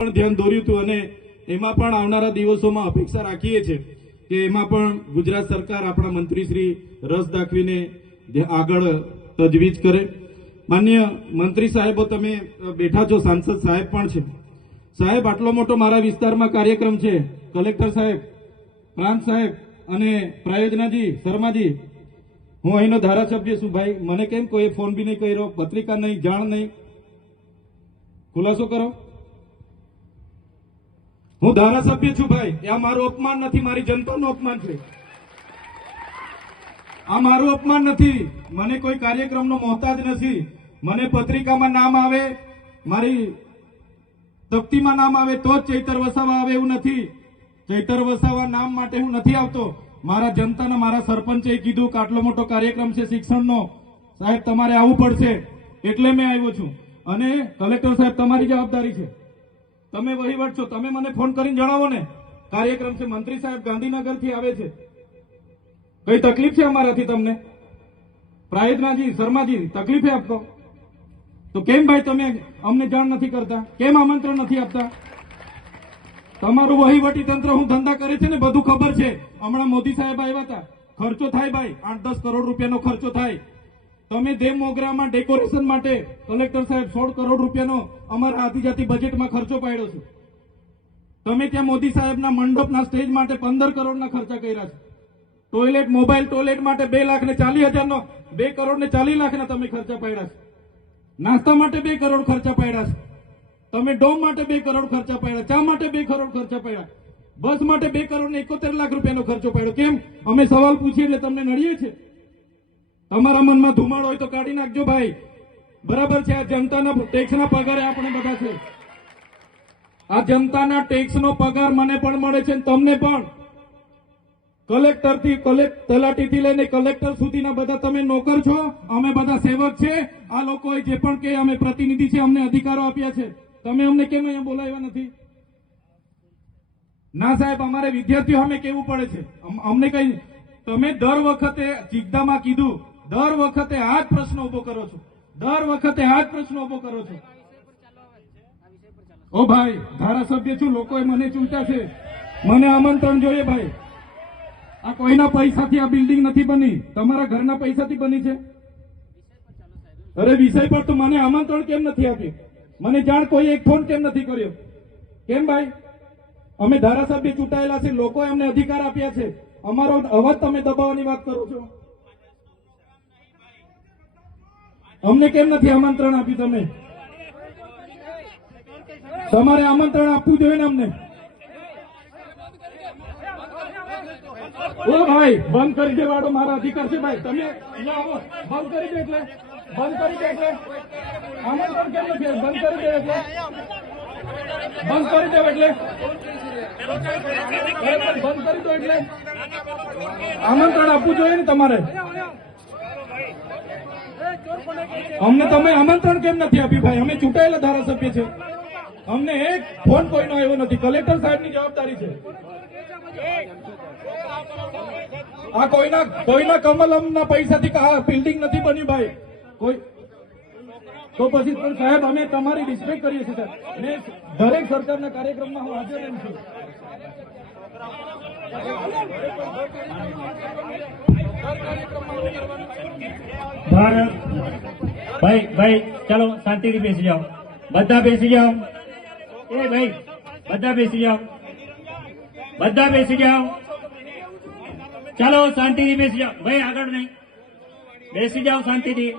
પણ ધ્યાન દોર્યું હતું અને એમાં પણ આવનારા દિવસોમાં અપેક્ષા રાખીએ છીએ કે એમાં પણ ગુજરાત સરકાર આપણા મંત્રીશ્રી રસ દાખવીને આગળ તજવીજ કરે. માન્ય મંત્રી સાહેબો, તમે બેઠા છો, સાંસદ સાહેબ પણ છે. સાહેબ, આટલો મોટો મારા વિસ્તારમાં કાર્યક્રમ છે. કલેક્ટર સાહેબ, પ્રાંત સાહેબ અને પ્રાયોજનાજી, શર્માજી, હું અહીંનો ધારાસભ્ય છું ભાઈ. મને કેમ કોઈ ફોન બી નહીં કર્યો, પત્રિકા નહીં, જાણ નહીં? ખુલાસો કરો. હું ધારાસભ્ય છું ભાઈ. આ મારું અપમાન નથી, મારી જનતાનું અપમાન છે. આ મારું અપમાન નથી. મને કોઈ કાર્યક્રમનો મોહતાજ નથી. મને પત્રિકામાં નામ આવે, મારી તપ્તીમાં નામ આવે તો જ ચૈતર વસાવા આવે એવું નથી. ચૈતર વસાવા નામ માટે હું નથી આવતો. મારા જનતાના મારા સરપંચે કીધું કે આટલો મોટો કાર્યક્રમ છે શિક્ષણનો. સાહેબ, તમારે આવવું પડશે. એટલે મેં આવ્યો છું. અને કલેક્ટર સાહેબ, તમારી જવાબદારી છે. તમે વહીવટ છો, તમે મને ફોન કરીને જણાવો ને. કાર્યક્રમ છે, મંત્રી સાહેબ ગાંધીનગરથી આવે છે. કઈ તકલીફ છે અમારાથી તમને? પ્રાયજનાજી શર્માજી, તકલીફ છે આપતો તો કેમ ભાઈ તમે અમને જાણ નથી કરતા? કેમ આમંત્રણ નથી આપતા? તમારું વહીવટી તંત્ર હું ધંધા કરે છે ને, બધું ખબર છે. હમણાં મોદી સાહેબ આવ્યા હતા. ખર્ચો થાય ભાઈ, આઠ દસ કરોડ રૂપિયાનો ખર્ચો થાય. તમે ધે મોગરામાં ડેકોરેશન માટે કલેક્ટર સાહેબ સોળ કરોડ રૂપિયાનો અમારા આદિજાતિ બજેટમાં ખર્ચો પાડ્યો છે. તમે ત્યાં મોદી સાહેબના મંડપના સ્ટેજ માટે પંદર કરોડના ખર્ચા કર્યા છે. ટોયલેટ મોબાઈલ ટોયલેટ માટે બે લાખ ને ચાલીસ હજારનો, બે કરોડ ને ચાલીસ લાખના તમે ખર્ચા પાડ્યા છે. નાસ્તા માટે બે કરોડ ખર્ચા પાડ્યા છે. તમે ડોમ માટે બે કરોડ ખર્ચા પાડ્યા, ચા માટે બે કરોડ ખર્ચા પાડ્યા. બસ માટે બે કરોડ ને એકોતેર લાખ રૂપિયાનો ખર્ચો પાડ્યો. કેમ? અમે સવાલ પૂછીએ એટલે તમને નડીએ છે તમારા મનમાં ધુમાડો હોય તો કાઢી નાખજો ભાઈ. બરાબર છે, આ જનતાના ટેક્સના પગારે આપણે બધા છે. આ જનતાના ટેક્સનો પગાર મને પણ મળે છે તમને પણ. કલેક્ટરથી કલેક્ટ તલાટીથી લઈને કલેક્ટર સુધીના બધા તમે નોકર છો, અમે બધા સેવક છે. આ લોકોએ જે પણ કે અમે પ્રતિનિધિ છે, અમને અધિકારો આપ્યા છે. તમે અમને કેમ અહીંયા બોલાવ્યા નથી? ના સાહેબ, અમારે વિદ્યાર્થીઓ અમે કેવું પડે છે? અમ- અમને કઈ, તમે દર વખતે ચિકદામાં કીધું દર વખતે આ જ પ્રશ્ન ઊભો કરો છો. દર વખતે આ જ પ્રશ્ન ઊભો કરો છો. ઓ ભાઈ, ધારાસભ્ય છું, લોકોએ મને ચૂંટ્યા છે. મને આમંત્રણ જોઈએ ભાઈ. આ કોઈના પૈસાથી આ બિલ્ડિંગ નથી બની? તમારા ઘરના પૈસાથી બની છે? અરે વિષય પર તો મને આમંત્રણ કેમ નથી આપ્યું? મને જાણ કોઈ એક ફોન કેમ નથી કર્યો? કેમ ભાઈ? અમે ધારાસભ્ય ચૂંટાયેલા છે લોકોએ અમને અધિકાર આપ્યા છે. અમારો અવાજ તમે દબાવવાની વાત કરો છો. અમને કેમ નથી આમંત્રણ આપ્યું તમે? તમારે આમંત્રણ આપવું જોઈએ ને અમને? ઓ ભાઈ, બંધ કરી દેવાડો મારા અધિકાર છે ભાઈ. તમે બંધ કરી દે એટલે. બંધ કરી દે એટલે. આમંત્રણ કેમ નથી બંધ કરી દે એટલે. બંધ કરી દે એટલે. બંધ કરી દો એટલે. આમંત્રણ આપવું જોઈએ ને તમારે? અમને તમે આમંત્રણ કેમ નથી આપ્યું ભાઈ? અમે ચૂંટાયેલા ધારાસભ્ય છે. અમને એક ફોન કોઈનો આવ્યો નથી. કલેક્ટર સાહેબની જવાબદારી છે. આ કોઈના કોઈના કમલમના પૈસાથી આ બિલ્ડિંગ નથી બની ભાઈ. કોઈ તો પછી સાહેબ, અમે તમારી રિસ્પેક્ટ કરીએ છીએ, સાહેબ. અને દરેક સરકારના કાર્યક્રમમાં હું હાજર રહું છું. ભારત, ભાઈ ભાઈ, ચાલો શાંતિથી બેસી જાઓ. બધા બેસી જાઓ. એ ભાઈ, બધા બેસી જાઓ. બધા બેસી જાઓ. ચાલો શાંતિથી બેસી જાઓ. ભાઈ, આગળ નહીં. બેસી જાઓ શાંતિથી.